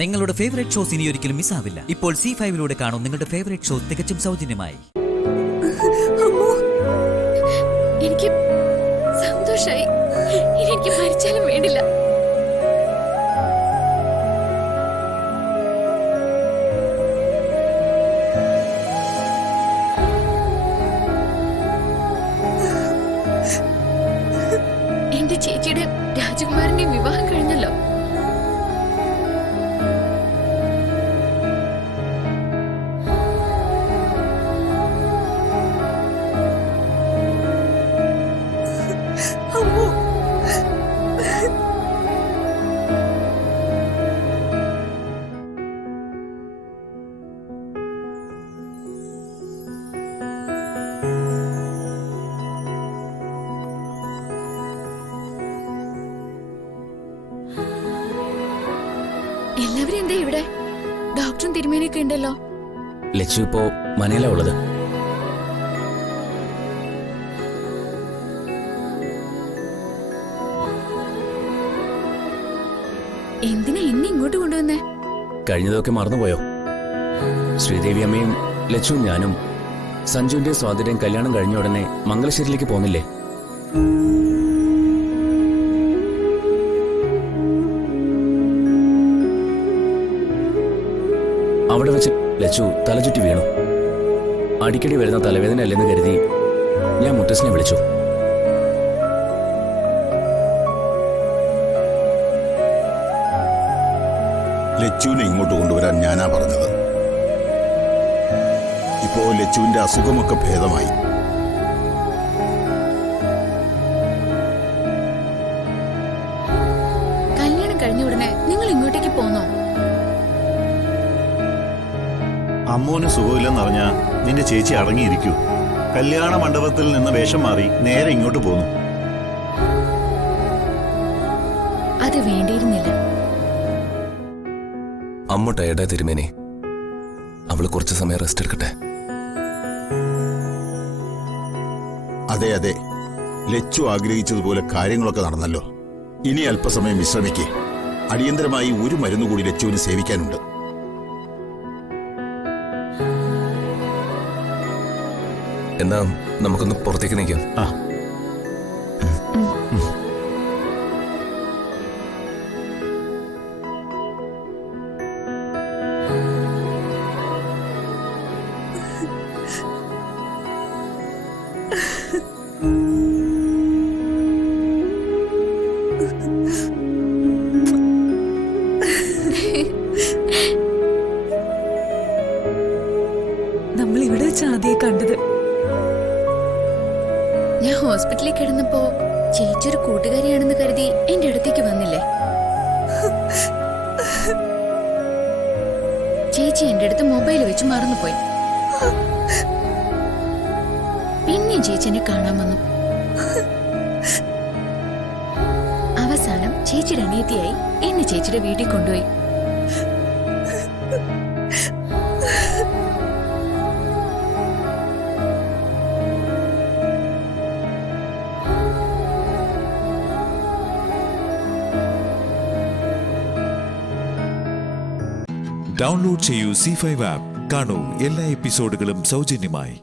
നിങ്ങളുടെ favourite shows ഇനി ഒരിക്കലും മിസ്സാവില്ല. ഇപ്പോൾ C5 കാണും നിങ്ങളുടെ ഫേവറേറ്റ് ഷോ തികച്ചും സൗജന്യമായി. എനിക്ക് സന്തോഷായി. ഇനി എനിക്ക് മരിച്ചാലും വേണ്ടില്ല. എന്റെ ചേച്ചിയുടെ രാജകുമാരന്റെ വിവാഹം കഴിഞ്ഞല്ലോ. എല്ലാവരും എന്താ ഇവിടെ? ഡോക്ടറും തിരുമേനിയൊക്കെ ഉണ്ടല്ലോ. ലച്ചു ഇപ്പോ മനയിലാ ഉള്ളത്. എന്തിനാ എന്നെ ഇങ്ങോട്ട് കൊണ്ടുവന്നേ? കഴിഞ്ഞതൊക്കെ മറന്നുപോയോ? ശ്രീദേവി അമ്മയും ലച്ചുവും ഞാനും സഞ്ജുവിന്റെ സ്വാതിന്റെയും കല്യാണം കഴിഞ്ഞ ഉടനെ മംഗലശ്ശേരിയിലേക്ക് പോന്നില്ലേ? അവിടെ വെച്ച് ലച്ചു തലചുറ്റി വീണു. അടിക്കടി വരുന്ന തലവേദന അല്ലെന്ന് കരുതി ഞാൻ മുത്തശ്ശനെ വിളിച്ചു. ലച്ചുവിനെ ഇങ്ങോട്ട് കൊണ്ടുവരാൻ ഞാനാ പറഞ്ഞത്. ഇപ്പോ ലച്ചുവിന്റെ അസുഖമൊക്കെ ഭേദമായി. കല്യാണം കഴിഞ്ഞ ഉടനെ നിങ്ങൾ ഇങ്ങോട്ടേക്ക് പോന്നോ? അമ്മൂന് സുഖമില്ലെന്നറിഞ്ഞാ നിന്റെ ചേച്ചി അടങ്ങിയിരിക്കൂ. കല്യാണ മണ്ഡപത്തിൽ നിന്ന് വേഷം മാറി നേരെ ഇങ്ങോട്ട് പോന്നു. അത് വേണ്ടിയിരുന്നില്ല. അമ്മ ടയർഡായി തിരുമേനി. അവള് കുറച്ചു സമയം റെസ്റ്റ് എടുക്കട്ടെ. അതെ അതെ, ലച്ചു ആഗ്രഹിച്ചതുപോലെ കാര്യങ്ങളൊക്കെ നടന്നല്ലോ. ഇനി അല്പസമയം വിശ്രമിക്കേ. അടിയന്തരമായി ഒരു മരുന്ന് കൂടി ലച്ചുവിന് സേവിക്കാനുണ്ട്. എന്നാ നമുക്കൊന്ന് പുറത്തേക്ക് നിൽക്കാം. നമ്മൾ ഇവിടെ വെച്ച് ആദ്യമായി കണ്ടത്. ഞാൻ ഹോസ്പിറ്റലിൽ കിടന്നപ്പോ ചേച്ചി ഒരു കൂട്ടുകാരിയാണെന്ന് കരുതി എന്റെ അടുത്തേക്ക് വന്നില്ലേ? ചേച്ചി എന്റെ അടുത്ത് മൊബൈൽ വെച്ച് മറന്നുപോയി. പിന്നെ ചേച്ചി എന്നെ കാണാൻ വന്നു. അവസാനം ചേച്ചിയുടെ അനിയത്തിയായി എന്നെ ചേച്ചിയുടെ വീട്ടിൽ കൊണ്ടുപോയി. ഡൗൺലോഡ് ചെയ്യൂ C5 ആപ്പ്. കാണൂ എല്ലാ എപ്പിസോഡുകളും സൗജന്യമായി.